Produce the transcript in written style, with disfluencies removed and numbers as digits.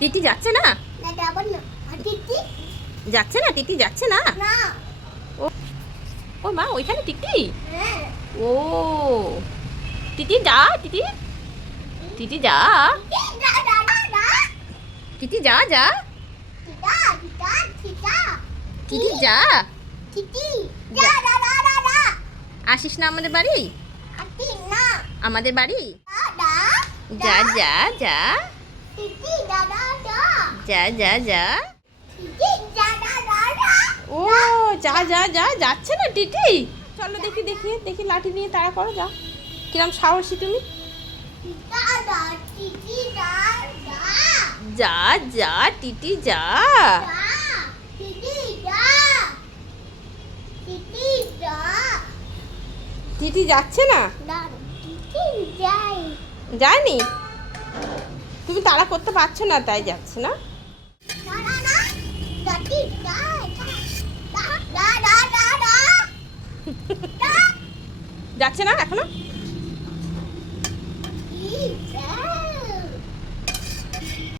TT যাচ্ছে না? যাচ্ছে না, টিটি যাচ্ছে না। ও ও মা, ওইখানে টিটি। ও টিটি যা, টিটি টিটি যা, টিটি যা যা, টিটি যা। আসিস না আমাদের বাড়ি? আমাদের বাড়ি যা যা যা যা যা যা। ও যা যা যা, যাচ্ছে না টিটি। চলো দেখি দেখি দেখি, লাঠি নিয়ে তাড়া করো, যা। কিরম সাহসী তুমি। যা যা টিটি যা। টিটি যাচ্ছে না? যায়নি? তুমি তাড়া করতে পারছো না তাই যাচ্ছে না? যাচ্ছে না এখনো?